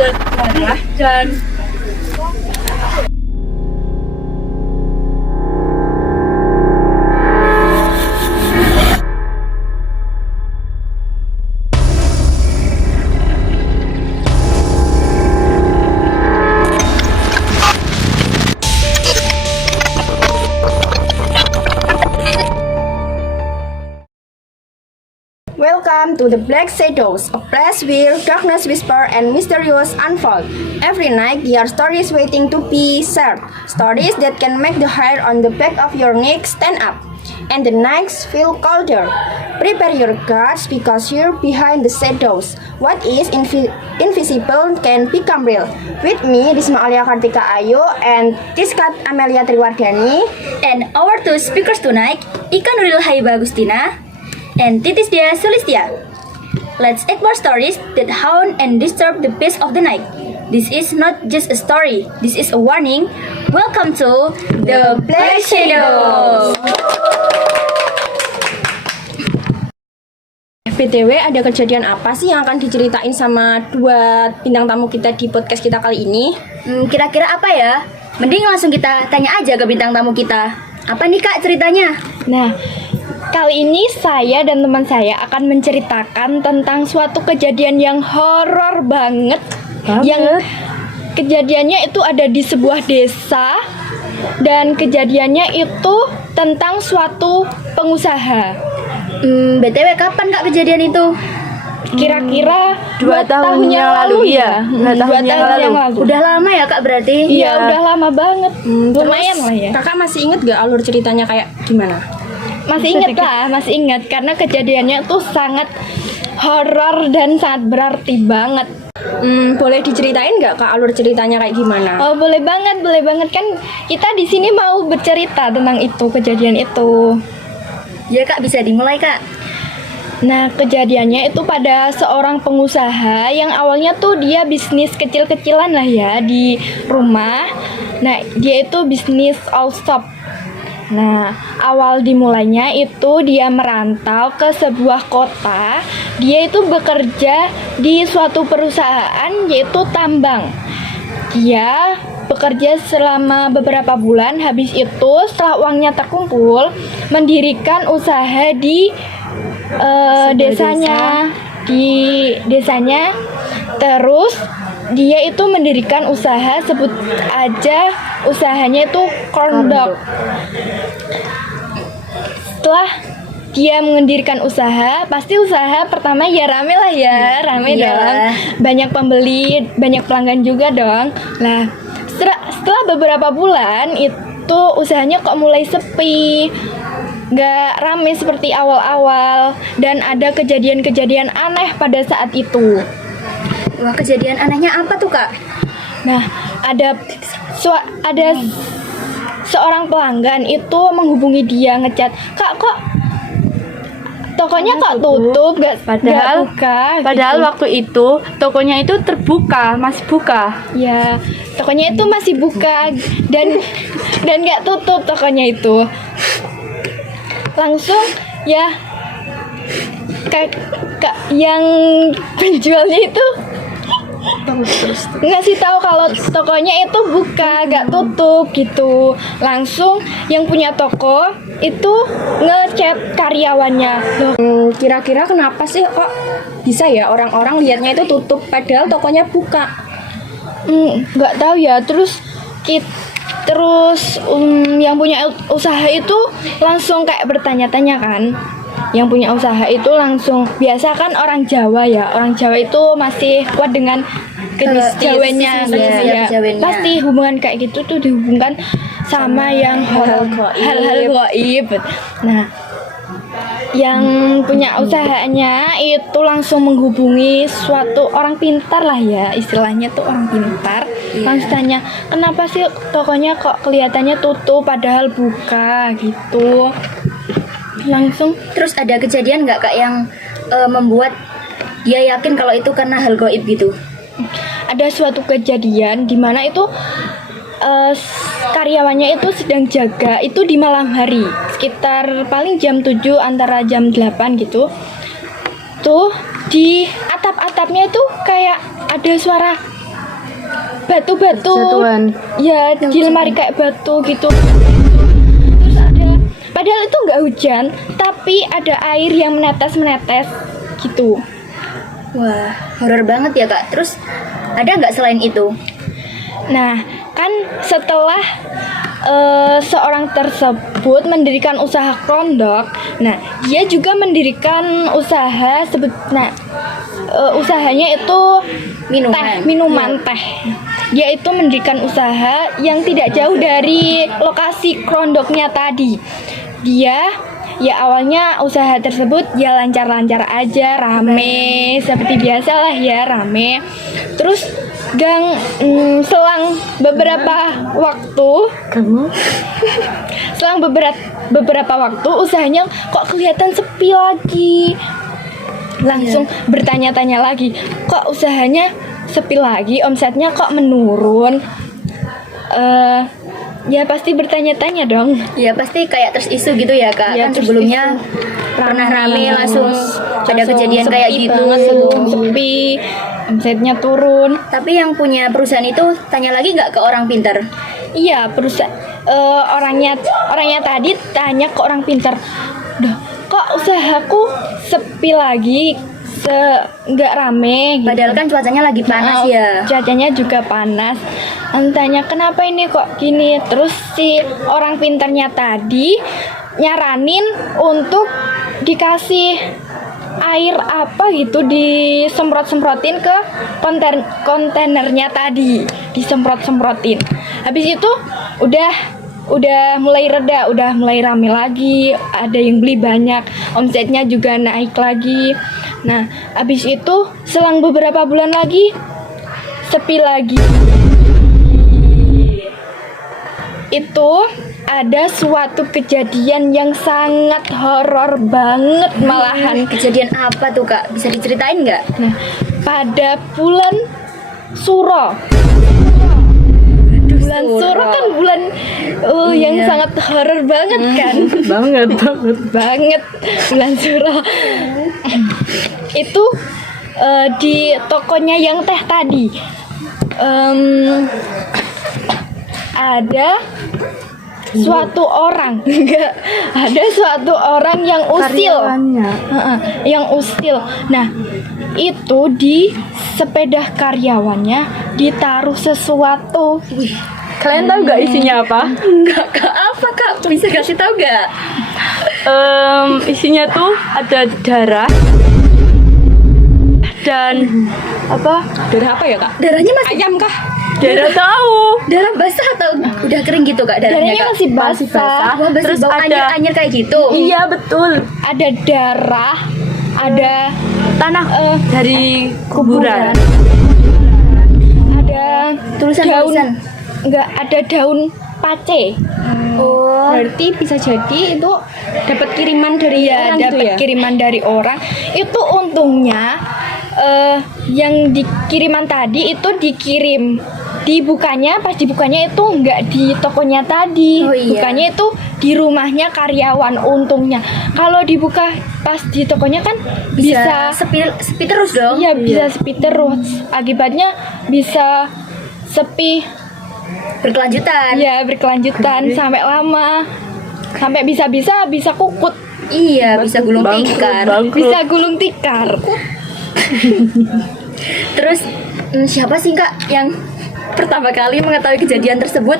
berdarah dan Welcome to the Black Shadows, a place where darkness whisper and mysterious unfold. Every night, there are stories waiting to be shared. Stories that can make the hair on the back of your neck stand up, and the nights feel colder. Prepare your guards because you're behind the shadows. What is invisible can become real. With me, Risma Alia Kartika Ayu and Tiskat Amelia Triwardani. And our two speakers tonight, Ika Nuril Haiba Agustina and Titis Dia Sulistia. Let's explore stories that haunt and disturb the peace of the night. This is not just a story, this is a warning. Welcome to The Black Shadow. BTW, ada kejadian apa sih yang akan diceritain sama dua bintang tamu kita di podcast kita kali ini? Kira-kira apa ya? Mending langsung kita tanya aja ke bintang tamu kita. Apa nih Kak ceritanya? Nah, kali ini saya dan teman saya akan menceritakan tentang suatu kejadian yang horor banget. Yang kejadiannya itu ada di sebuah desa dan kejadiannya itu tentang suatu pengusaha. BTW kapan Kak kejadian itu? Kira-kira 2 tahun yang lalu ya. 2 tahun yang lalu. Udah lama ya Kak berarti? Iya, udah lama banget. Lumayan lah ya. Kakak masih inget gak alur ceritanya kayak gimana? Masih inget karena kejadiannya tuh sangat horor dan sangat berarti banget. Boleh diceritain nggak Kak alur ceritanya kayak gimana? Oh, boleh banget kan kita di sini mau bercerita tentang itu, kejadian itu. Ya Kak, bisa dimulai Kak. Nah, kejadiannya itu pada seorang pengusaha yang awalnya tuh dia bisnis kecil-kecilan lah ya di rumah. Nah, dia itu bisnis all shop. Nah, awal dimulainya itu dia merantau ke sebuah kota. Dia itu bekerja di suatu perusahaan yaitu tambang. Dia bekerja selama beberapa bulan. Habis itu setelah uangnya terkumpul, mendirikan usaha di desanya. Terus dia itu mendirikan usaha, sebut aja usahanya itu corn dog. Setelah dia mendirikan usaha, pasti usaha pertama ya rame lah ya, dong. Banyak pembeli, banyak pelanggan juga dong. Nah, setelah beberapa bulan itu usahanya kok mulai sepi, gak rame seperti awal-awal, dan ada kejadian-kejadian aneh pada saat itu. Wah, kejadian anehnya apa tuh Kak? Nah, ada seorang pelanggan itu menghubungi dia ngechat, "Kak, kok tokonya kok tutup, gak buka?" Padahal gitu. waktu itu tokonya itu terbuka, masih buka. Ya, tokonya itu masih buka dan gak tutup tokonya itu. Langsung ya yang penjualnya itu ngasih tahu kalau tokonya itu buka, gak tutup gitu. Langsung yang punya toko itu ngechat karyawannya. Kira-kira kenapa sih kok bisa ya orang-orang lihatnya itu tutup padahal tokonya buka? Nggak tahu ya. Terus yang punya usaha itu langsung kayak bertanya-tanya kan. Yang punya usaha itu langsung, biasa kan orang Jawa ya, orang Jawa itu masih kuat dengan keniscayaan ya. Pasti hubungan kayak gitu tuh dihubungkan sama yang hal-hal gaib. Nah, yang punya usahanya itu langsung menghubungi suatu orang pintar lah ya, istilahnya tuh orang pintar. Langsung tanya, kenapa sih tokonya kok kelihatannya tutup padahal buka gitu. Langsung. Terus ada kejadian nggak Kak yang membuat dia yakin kalau itu karena hal gaib gitu? Ada suatu kejadian di mana itu karyawannya itu sedang jaga itu di malam hari, sekitar paling jam 7 antara jam 8 gitu. Tuh di atap-atapnya itu kayak ada suara batu-batu. Jatuhan. Ya, di lemari kayak batu gitu. Terus ada, padahal itu nggak hujan, tapi ada air yang menetes gitu. Wah, horor banget ya kak. Terus ada nggak selain itu? Nah, kan setelah seorang tersebut mendirikan usaha krondok, nah dia juga mendirikan usaha usahanya itu minuman teh. Dia itu mendirikan usaha yang tidak jauh dari lokasi krondoknya tadi. Dia ya awalnya usaha tersebut ya lancar-lancar aja, rame seperti biasa lah ya, rame. Terus selang beberapa waktu usahanya kok kelihatan sepi lagi. Langsung bertanya-tanya lagi, kok usahanya sepi lagi, omsetnya kok menurun. Ya pasti bertanya-tanya dong. Ya pasti kayak tersisu gitu ya kak. Ya, Kan sebelumnya pernah rame langsung ada kejadian kayak sepi gitu. banget, sepi, omsetnya turun. Tapi yang punya perusahaan itu tanya lagi nggak ke orang pintar? Iya, orangnya tadi tanya ke orang pintar, "Duh, kok usahaku sepi lagi, nggak rame?" Gitu. Padahal kan cuacanya lagi panas ya. Cuacanya juga panas. Tanya kenapa ini kok gini. Terus si orang pintarnya tadi nyaranin untuk dikasih air apa gitu, disemprot-semprotin ke kontainernya tadi, disemprot-semprotin. Habis itu udah mulai reda, udah mulai rame lagi, ada yang beli banyak, omsetnya juga naik lagi. Nah, habis itu selang beberapa bulan lagi sepi lagi. Itu ada suatu kejadian yang sangat horor banget malahan. Kejadian apa tuh kak? Bisa diceritain nggak? Nah, pada bulan Suro. Bulan Suro kan bulan yang sangat horor banget kan? banget bulan Suro. Itu di tokonya yang teh tadi ada suatu orang yang usil. Yang usil. Nah, itu di sepeda karyawannya ditaruh sesuatu. Kalian tahu nggak isinya apa? Enggak kak, apa kak? Bisa kasih tahu nggak? Isinya tuh ada darah dan darah apa ya kak? Darahnya masih Ayam kah? Darah tahu. darah basah atau udah kering gitu kak darahnya Darahnya kak? masih basah. Wah, Terus bau ada anyir-anyir kayak gitu. Iya betul. Ada darah, ada Tanah dari kuburan. ada Tulisan-tulisan. enggak, ada daun pace. Oh, Berarti bisa jadi itu dapat kiriman dari orang gitu dapat ya? kiriman dari orang. Itu untungnya yang dikiriman tadi itu dikirim, pas dibukanya itu enggak di tokonya tadi. Oh, iya. Bukanya itu di rumahnya karyawan untungnya. Kalau dibuka pas di tokonya kan bisa sepi terus dong. iya bisa sepi terus. Akibatnya bisa sepi Berkelanjutan. ya berkelanjutan sampai lama. Sampai bisa kukut. Iya, bisa gulung tikar. Bisa gulung tikar. Terus siapa sih kak yang pertama kali mengetahui kejadian tersebut?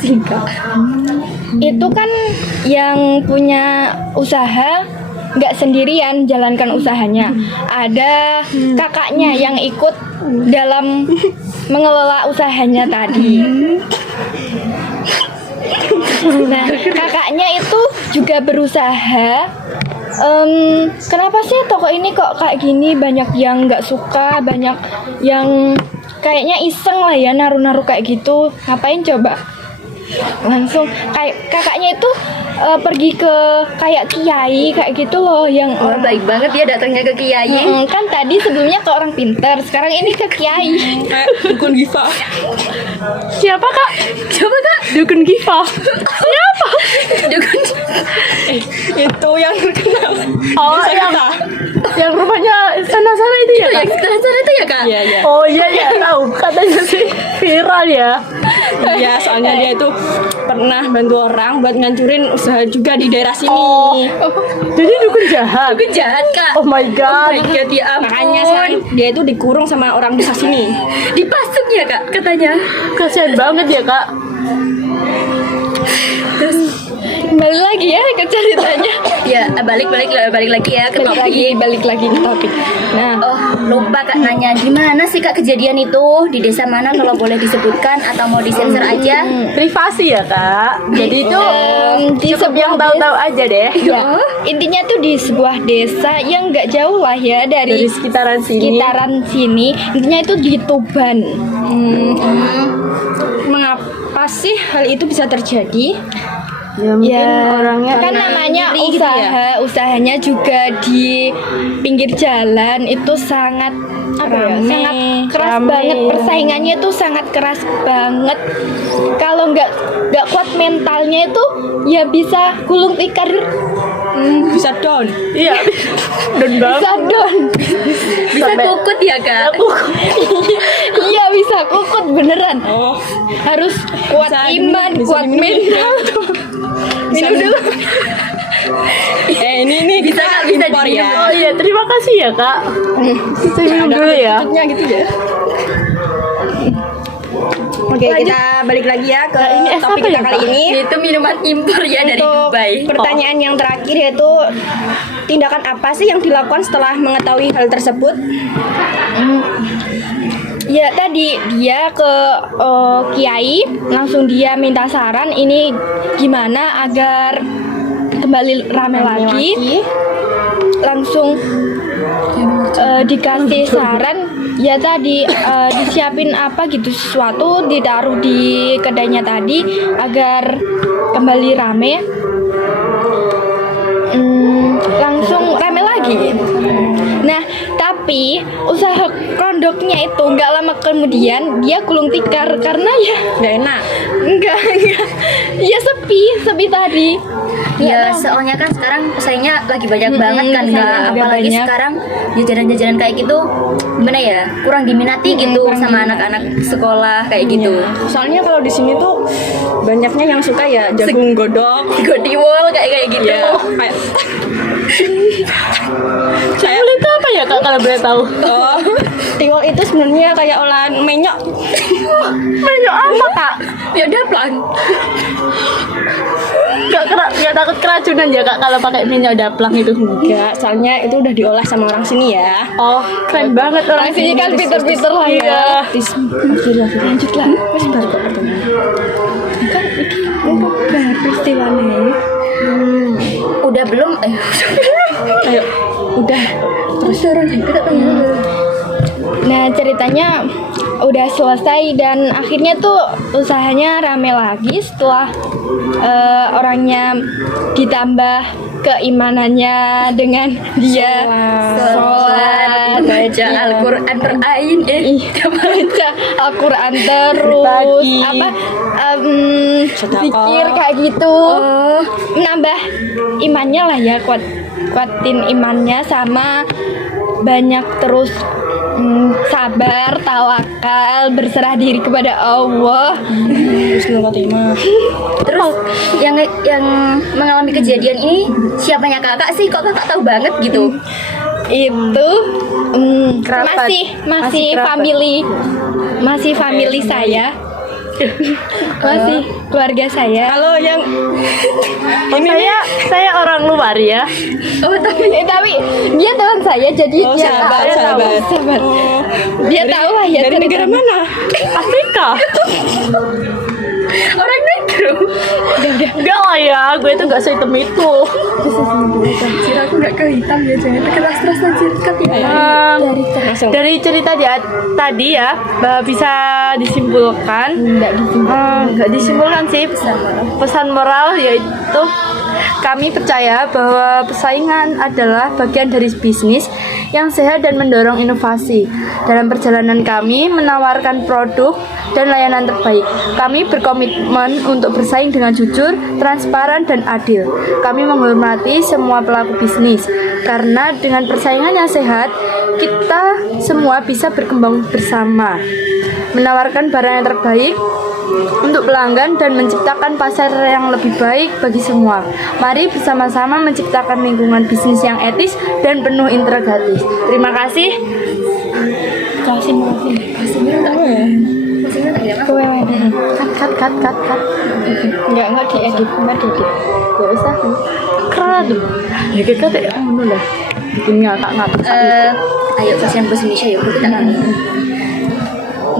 Singkat. Itu kan yang punya usaha nggak sendirian jalankan usahanya. Ada kakaknya yang ikut dalam mengelola usahanya tadi. Nah, kakaknya itu juga berusaha. Kenapa sih toko ini kok kayak gini? Banyak yang nggak suka, banyak yang kayaknya iseng lah ya naruh-naruh kayak gitu. Ngapain coba? Langsung kayak kakaknya itu pergi ke kayak kiai kayak gitu loh yang Oh, baik banget ya datangnya ke kiai. kan tadi sebelumnya ke orang pintar, sekarang ini ke kiai. Dukun Giva. Siapa kak? Coba kak. Dukun Giva. Siapa? Dukun. Itu yang terkenal. Oh yang rumahnya sana itu ya kak? Yang setelah sana itu ya kak? Oh iya tahu katanya sih viral ya. Iya, soalnya dia itu pernah bantu orang buat ngancurin usaha juga di daerah sini. Jadi dukun jahat. Dukun jahat, Kak. Oh my god. Ya ampun. Makanya sekarang dia itu dikurung sama orang desa sini. Dipasung ya, Kak, katanya. Kasian banget ya, Kak. Kembali lagi ya ke ceritanya. Ya, balik lagi ya ke topik. Balik lagi ke topik. Nah, Oh, lupa Kak nanya gimana sih Kak kejadian itu di desa mana, kalau boleh disebutkan atau mau disensor aja? Privasi ya, Kak. Jadi itu di cukup yang sebuah tahu-tahu aja deh. ya, intinya tuh di sebuah desa yang nggak jauh lah ya Dari dari sekitaran sini. sekitaran sini. Intinya itu di Tuban. Mengapa sih hal itu bisa terjadi? Ya, mungkin orangnya kan karena namanya ngiri gitu usahanya juga di pinggir jalan itu sangat apa ya, Rame, sangat keras rame. banget, persaingannya itu sangat keras banget. Kalau nggak kuat mentalnya itu ya bisa gulung tikar, Bisa down. Iya. Dan banget. bisa down. Bisa kukut ya Kak? Iya bisa kukut beneran. Oh, Harus kuat Bisa iman, diminum, bisa kuat diminum. mental. Minum dulu. ini Bisa, Kak, bisa impor diminum. ya. Oh iya, terima kasih ya, Kak. Kita minum dulu ya. Tutupnya gitu ya. Oke, kita balik lagi ya ke ini es topik apa kita ya, kali Kak? ini. Itu minuman impor ya dari Untuk Dubai. pertanyaan yang terakhir yaitu tindakan apa sih yang dilakukan setelah mengetahui hal tersebut? Ya tadi dia ke kiai, langsung dia minta saran ini gimana agar kembali rame lagi. Langsung dikasih saran ya tadi disiapin apa gitu sesuatu ditaruh di kedainya tadi agar kembali rame. Langsung rame lagi. Nah, tapi usaha kondoknya itu nggak lama kemudian dia gulung tikar karena ya Gak enak. enggak ya sepi tadi. Ya soalnya kan sekarang pesaingnya lagi banyak banget kan Kak. agak Apalagi banyak. sekarang jajanan-jajanan kayak gitu gimana ya, kurang diminati gitu kurang sama anak-anak sekolah kayak gitu. Soalnya kalau di sini tuh banyaknya yang suka ya jagung godok. Godiwol kayak gitu. Ya, kayak Cemul itu apa ya, Kak, kalau boleh tahu? oh, tiwol itu sebenarnya kayak olahan menyok. Menyok apa, Kak? Ya udah pelan. Gak takut keracunan ya, Kak, kalau pakai minyak daplang itu? Enggak, soalnya itu udah diolah sama orang sini ya. Oh, keren banget orang Sini kan pinter-pinter lah Iya. ya. Lanjut lah. Wes baru kok pertanyaan. Kan iki baru peristiwane. Udah belum? Ayo, udah. Nah ceritanya udah selesai dan akhirnya tuh usahanya rame lagi setelah orangnya ditambah keimanannya dengan dia sholat Baca Al-Quran terain baca Al-Quran terus Berbagi. apa Sedekah. zikir kayak gitu menambah imannya lah ya kuatin imannya sama banyak terus sabar, tawakal, berserah diri kepada Allah. Terus yang mengalami kejadian ini siapanya kakak sih? Kok kakak tahu banget gitu? Itu Kerabat. masih kerabat. masih family saya. Masih keluarga saya. Kalau yang Saya orang luar ya. Oh tapi Tapi dia teman saya jadi Oh, dia sahabat, tahu. sahabat. Sahabat. Oh, Dia tahu lah ya dari negara ceritanya. mana? Afrika. orang negro. Enggak lah ya, gue tuh gak sehitam itu. Kira aku nggak kehitam ya, jangan keras-keras aja Dari cerita tadi ya, bisa disimpulkan. Nggak disimpulkan sih. Pesan moral yaitu Kami percaya bahwa persaingan adalah bagian dari bisnis yang sehat dan mendorong inovasi. Dalam perjalanan kami menawarkan produk dan layanan terbaik. Kami berkomitmen untuk bersaing dengan jujur, transparan, dan adil. Kami menghormati semua pelaku bisnis karena dengan persaingan yang sehat, kita semua bisa berkembang bersama, menawarkan barang yang terbaik untuk pelanggan dan menciptakan pasar yang lebih baik bagi semua. Mari bersama-sama menciptakan lingkungan bisnis yang etis dan penuh integratif. Terima kasih. Cut. Enggak diedit, enggak diedit. Ya wis ah. Keren tuh. Ya kita tak ngono lah. Bikin ngakak-ngakak. Ayo bahasa Indonesia yuk kita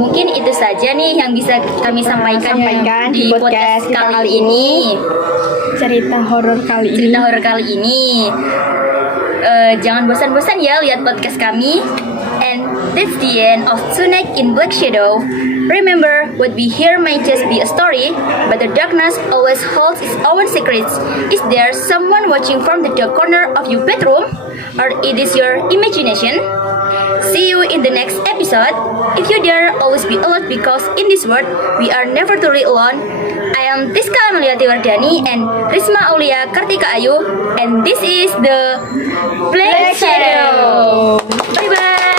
Mungkin itu saja nih yang bisa kami sampaikan di podcast kali ini. Cerita horor kali ini. Jangan bosan-bosan ya lihat podcast kami. And that's the end of Tonight in Black Shadow. Remember, what we hear might just be a story, but the darkness always holds its own secrets. Is there someone watching from the dark corner of your bedroom? Or it is your imagination? See you in the next episode. If you dare, always be alert because in this world, we are never truly alone. I am Tiska Ameliati Wardani and Risma Aulia Kartika Ayu, and this is the Black Shadow. Bye bye.